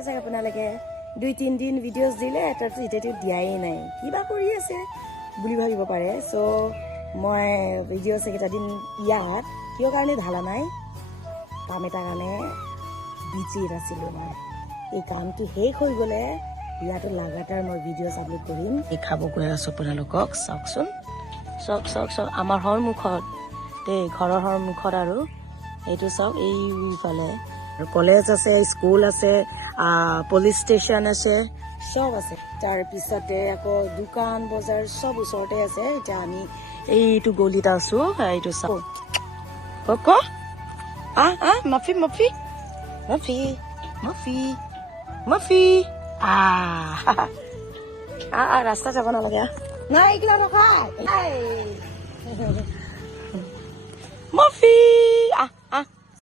আছে চাগে আপোনালোকে 2-3 দিন ভিডিঅ'জ দিলে তাৰপিছত এতিয়াতো দিয়াই নাই কিবা কৰি আছে বুলি ভাবিব পাৰে চ' মই ভিডিঅ'জ এইকেইটা দিন ইয়াত কিয় কাৰণে ঢালা নাই কাম এটা কাৰণে বিজি আছিলোঁ মই এই কামটো শেষ হৈ গ'লে ইয়াতো লাগাতাৰ মই ভিডিঅ'জ আপলোড কৰিম এই খাব গৈ আছোঁ আপোনালোকক চাওকচোন চাওক চাওক চাওক আমাৰ সন্মুখত দেই ঘৰৰ সন্মুখত আৰু এইটো চাওক এইফালে কলেজ আছে স্কুল আছে পুলিচ ষ্টেচন আছে সব আছে তাৰপিছতে আকৌ দোকান বজাৰ সব ওচৰতে আছে এতিয়া আমি এইটো গলিত আছোঁ এইটো চাওক ক মাফি মাফি মাফি মাফি মাফি ৰাস্তা যাব নালাগে নাই এইগিলা নখাই মাফি